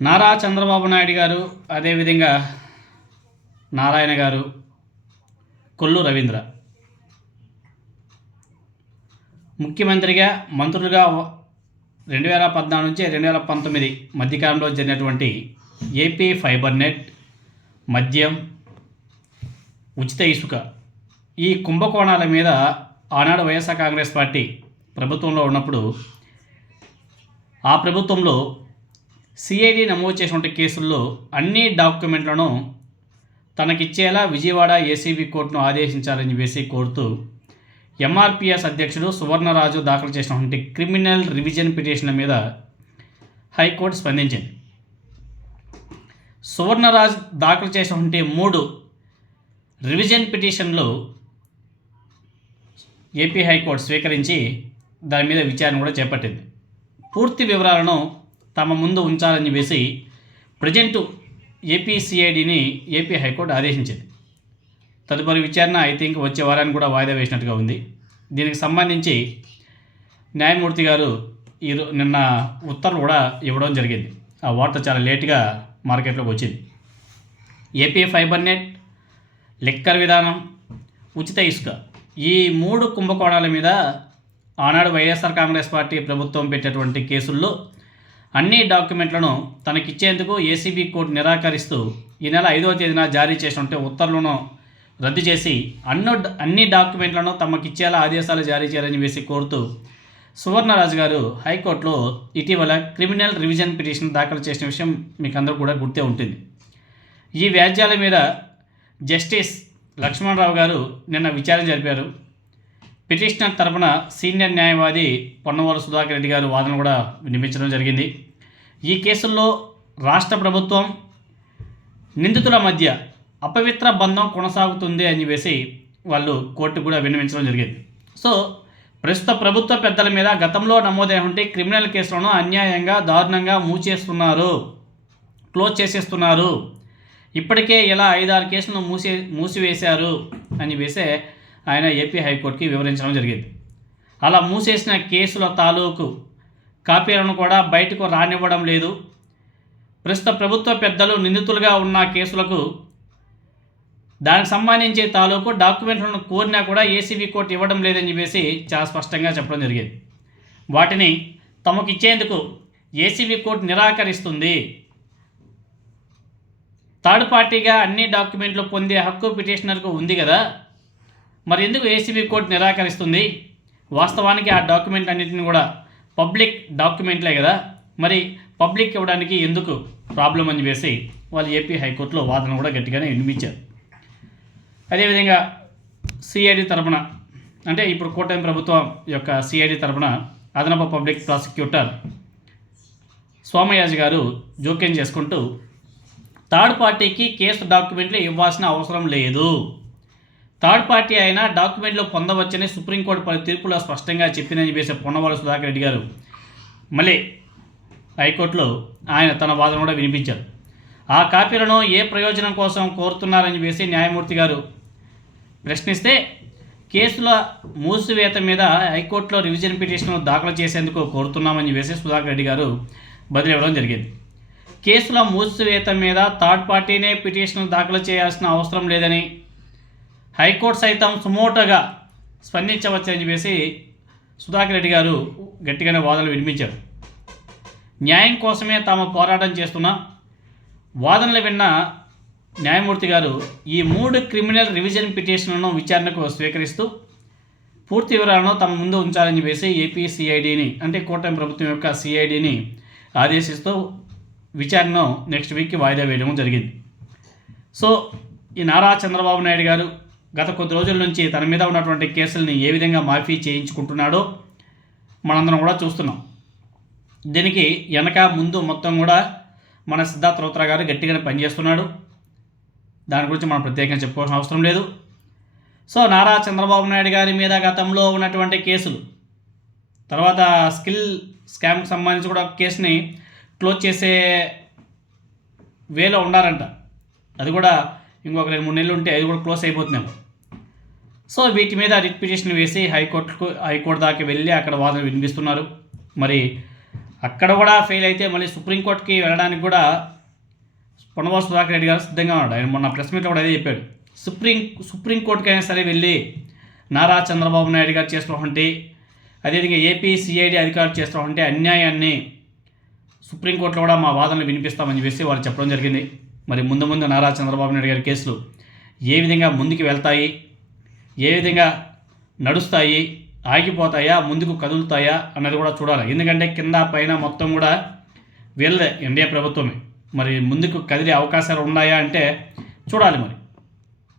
నారా చంద్రబాబు నాయుడు గారు అదేవిధంగా నారాయణ గారు కొల్లు రవీంద్ర. ముఖ్యమంత్రిగా మంత్రులుగా రెండు వేల పద్నాలుగు నుంచి రెండు వేల పంతొమ్మిది మధ్యకాలంలో జరిగినటువంటి ఏపీ ఫైబర్ నెట్ మద్యం ఉచిత ఇసుక ఈ కుంభకోణాల మీద ఆనాడు వైఎస్ఆర్ కాంగ్రెస్ పార్టీ ప్రభుత్వంలో ఉన్నప్పుడు ఆ ప్రభుత్వంలో సిఐడి నమోదు చేసినటువంటి కేసుల్లో అన్ని డాక్యుమెంట్లను తనకిచ్చేలా విజయవాడ ఏసీబీ కోర్టును ఆదేశించాలని చెప్పేసి కోరుతూ ఎంఆర్పిఎస్ అధ్యక్షుడు సువర్ణరాజు దాఖలు చేసినటువంటి క్రిమినల్ రివిజన్ పిటిషన్ల మీద హైకోర్టు స్పందించింది. సువర్ణరాజు దాఖలు చేసినటువంటి మూడు రివిజన్ పిటిషన్లు ఏపీ హైకోర్టు స్వీకరించి దాని మీద విచారణ కూడా చేపట్టింది. పూర్తి వివరాలను తమ ముందు ఉంచాలని చెప్పేసి ప్రజెంటు ఏపీసీఐడిని ఏపీ హైకోర్టు ఆదేశించింది. తదుపరి విచారణ ఐ థింక్ వచ్చే వారాన్ని కూడా వాయిదా వేసినట్టుగా ఉంది. దీనికి సంబంధించి న్యాయమూర్తి గారు ఈ నిన్న ఉత్తర్వులు కూడా ఇవ్వడం జరిగింది. ఆ వార్త చాలా లేటుగా మార్కెట్లోకి వచ్చింది. ఏపీ ఫైబర్ నెట్ లిక్కర్ విధానం ఉచిత ఇసుక ఈ మూడు కుంభకోణాల మీద ఆనాడు వైఎస్ఆర్ కాంగ్రెస్ పార్టీ ప్రభుత్వం పెట్టేటువంటి కేసుల్లో అన్ని డాక్యుమెంట్లను తనకిచ్చేందుకు ఏసీబీ కోర్టు నిరాకరిస్తూ ఈ నెల ఐదవ తేదీన జారీ చేసినట్టు ఉత్తర్వులను రద్దు చేసి అన్నో అన్ని డాక్యుమెంట్లను తమకిచ్చేలా ఆదేశాలు జారీ చేయాలని వేసి కోరుతూ సువర్ణరాజు గారు హైకోర్టులో ఇటీవల క్రిమినల్ రివిజన్ పిటిషన్ దాఖలు చేసిన విషయం మీకు అందరూ కూడా గుర్తే ఉంటుంది. ఈ వ్యాజ్యాల మీద జస్టిస్ లక్ష్మణరావు గారు నిన్న విచారణ జరిపారు. పిటిషనర్ తరపున సీనియర్ న్యాయవాది పొన్నవోలు సుధాకర్ రెడ్డి గారు వాదన కూడా వినిపించడం జరిగింది. ఈ కేసుల్లో రాష్ట్ర ప్రభుత్వం నిందితుల మధ్య అపవిత్ర బంధం కొనసాగుతుంది అని చెప్పేసి వాళ్ళు కోర్టు కూడా విన్నవించడం జరిగింది. సో ప్రస్తుత ప్రభుత్వ పెద్దల మీద గతంలో నమోదైనటువంటి క్రిమినల్ కేసులను అన్యాయంగా దారుణంగా మూసేస్తున్నారు. క్లోజ్ చేసేస్తున్నారు. ఇప్పటికే ఇలా ఐదారు కేసులను మూసే మూసివేశారు అని వేసే ఆయన ఏపీ హైకోర్టుకి వివరించడం జరిగింది. అలా మూసేసిన కేసుల తాలూకు కాపీలను కూడా బయటకు రానివ్వడం లేదు. ప్రస్తుత ప్రభుత్వ పెద్దలు నిందితులుగా ఉన్న కేసులకు దానికి సంబంధించి తాలూకు డాక్యుమెంట్లను కోరినా కూడా ఏసీబీ కోర్టు ఇవ్వడం లేదని చెప్పేసి చాలా స్పష్టంగా చెప్పడం జరిగింది. వాటిని తమకు ఇచ్చేందుకు ఏసీబీ కోర్టు నిరాకరిస్తుంది. థర్డ్ పార్టీగా అన్ని డాక్యుమెంట్లు పొందే హక్కు పిటిషనర్కు ఉంది కదా. మరి ఎందుకు ఏసీబీ కోర్టు నిరాకరిస్తుంది? వాస్తవానికి ఆ డాక్యుమెంట్ అన్నింటిని కూడా పబ్లిక్ డాక్యుమెంట్లే కదా. మరి పబ్లిక్ ఇవ్వడానికి ఎందుకు ప్రాబ్లం అని చెప్పేసి వాళ్ళు ఏపీ హైకోర్టులో వాదన కూడా గట్టిగానే వినిపించారు. అదేవిధంగా సిఐడి తరపున అంటే ఇప్పుడు కూటమి ప్రభుత్వం యొక్క సిఐడి తరపున అదనపు పబ్లిక్ ప్రాసిక్యూటర్ సోమయాజి గారు జోక్యం చేసుకుంటూ థర్డ్ పార్టీకి కేసు డాక్యుమెంట్లు ఇవ్వాల్సిన అవసరం లేదు. థర్డ్ పార్టీ అయినా డాక్యుమెంట్లు పొందవచ్చని సుప్రీంకోర్టు పలు తీర్పులో స్పష్టంగా చెప్పిందని చెప్పేసి పొన్నవాళ్ళ సుధాకర్ రెడ్డి గారు. మళ్ళీ హైకోర్టులో ఆయన తన వాదన కూడా వినిపించారు. ఆ కాపీలను ఏ ప్రయోజనం కోసం కోరుతున్నారని చెప్పేసి న్యాయమూర్తి గారు ప్రశ్నిస్తే కేసుల మూసివేత మీద హైకోర్టులో రివిజన్ పిటిషన్ దాఖలు చేసేందుకు కోరుతున్నామని చెప్పేసి సుధాకర్ రెడ్డి గారు బదిలీ ఇవ్వడం జరిగింది. కేసుల మూసివేత మీద థర్డ్ పార్టీనే పిటిషన్ దాఖలు చేయాల్సిన అవసరం లేదని హైకోర్టు సైతం సుమోటోగా స్పందించవచ్చని చెప్పేసి సుధాకర్ రెడ్డి గారు గట్టిగానే వాదనలు వినిపించారు. న్యాయం కోసమే తాము పోరాటం చేస్తున్నా వాదనలు విన్న న్యాయమూర్తి గారు ఈ మూడు క్రిమినల్ రివిజన్ పిటిషన్లను విచారణకు స్వీకరిస్తూ పూర్తి వివరాలను తమ ముందు ఉంచాలని చెప్పేసి ఏపీ సిఐడిని అంటే కూటమి ప్రభుత్వం యొక్క సిఐడిని ఆదేశిస్తూ విచారణను నెక్స్ట్ వీక్కి వాయిదా వేయడం జరిగింది. సో ఈ నారా చంద్రబాబు నాయుడు గారు గత కొద్ది రోజుల నుంచి తన మీద ఉన్నటువంటి కేసుల్ని ఏ విధంగా మాఫీ చేయించుకుంటున్నాడో మనందరం కూడా చూస్తున్నాం. దీనికి వెనక ముందు మొత్తం కూడా మన సిద్ధార్థ రౌత్ర గారు గట్టిగానే పనిచేస్తున్నాడు. దాని గురించి మనం ప్రత్యేకంగా చెప్పుకోవాల్సిన అవసరం లేదు. సో నారా చంద్రబాబు నాయుడు గారి మీద గతంలో ఉన్నటువంటి కేసులు తర్వాత స్కిల్ స్కామ్కి సంబంధించి కూడా కేసుని క్లోజ్ చేసే వేలో ఉన్నారంట అది కూడా ఇంకొక రెండు మూడు నెలలు ఉంటే అది కూడా క్లోజ్ అయిపోతున్నాము సో వీటి మీద రిట్ పిటిషన్ వేసి హైకోర్టుకు హైకోర్టు దాకా వెళ్ళి అక్కడ వాదన వినిపిస్తున్నారు. మరి అక్కడ కూడా ఫెయిల్ అయితే మళ్ళీ సుప్రీంకోర్టుకి వెళ్ళడానికి కూడా పొన్నవాసు సుధాకర్ రెడ్డి గారు సిద్ధంగా ఉన్నాడు. ఆయన మొన్న ప్రెస్ మీట్లో కూడా అదే చెప్పాడు. సుప్రీం సుప్రీంకోర్టుకైనా సరే వెళ్ళి నారా చంద్రబాబు నాయుడు గారు చేస్తున్నటువంటి అదేవిధంగా ఏపీ సిఐడి అధికారులు చేస్తున్నటువంటి అన్యాయాన్ని సుప్రీంకోర్టులో కూడా మా వాదనలు వినిపిస్తామని చెప్పేసి వాళ్ళు చెప్పడం జరిగింది. మరి ముందు ముందు నారా చంద్రబాబు నాయుడు గారి కేసులు ఏ విధంగా ముందుకు వెళ్తాయి? ఏ విధంగా నడుస్తాయి? ఆగిపోతాయా? ముందుకు కదులుతాయా? అన్నది కూడా చూడాలి. ఎందుకంటే కింద పైన మొత్తం కూడా వీళ్ళే ఎన్డీఏ ప్రభుత్వమే. మరి ముందుకు కదిలే అవకాశాలు ఉన్నాయా అంటే చూడాలి మరి.